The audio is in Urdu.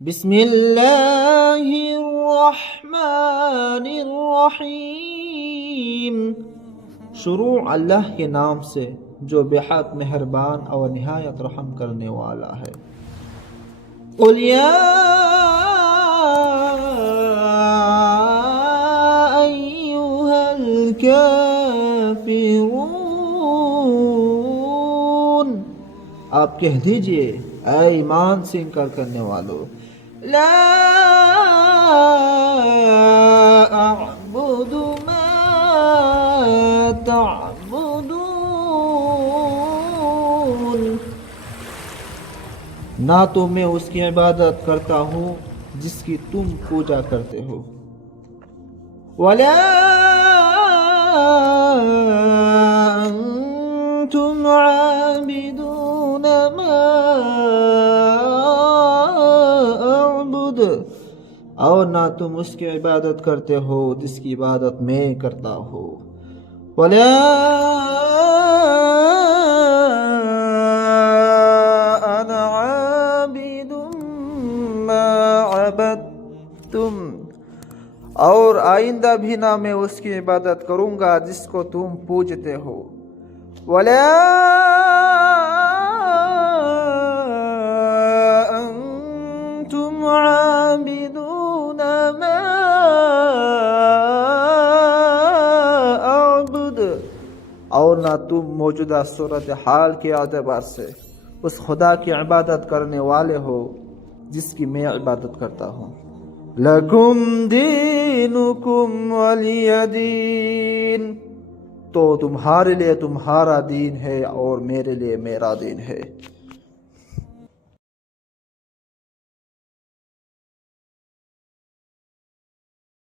بسم اللہ الرحمن الرحیم۔ شروع اللہ کے نام سے جو بے حد مہربان اور نہایت رحم کرنے والا ہے۔ قل یا ایھا الکافرون، آپ کہہ دیجئے اے ایمان سے انکار کرنے والو، لا اعبد ما تعبدون، نہ تو میں اس کی عبادت کرتا ہوں جس کی تم پوجا کرتے ہو، ولا انتم عابدون ما اعبد، اور نہ تم اس کی عبادت کرتے ہو جس کی عبادت میں کرتا ہوں، ولا انا عابد ما عبدتم، اور آئندہ بھی نہ میں اس کی عبادت کروں گا جس کو تم پوجتے ہو، ولا انتم عابدون ما اعبد، اور نہ تم موجودہ صورتحال کے اعتبار سے اس خدا کی عبادت کرنے والے ہو جس کی میں عبادت کرتا ہوں۔ لکم دینکم ولی دین، تو تمہارے لیے تمہارا دین ہے اور میرے لیے میرا دین ہے۔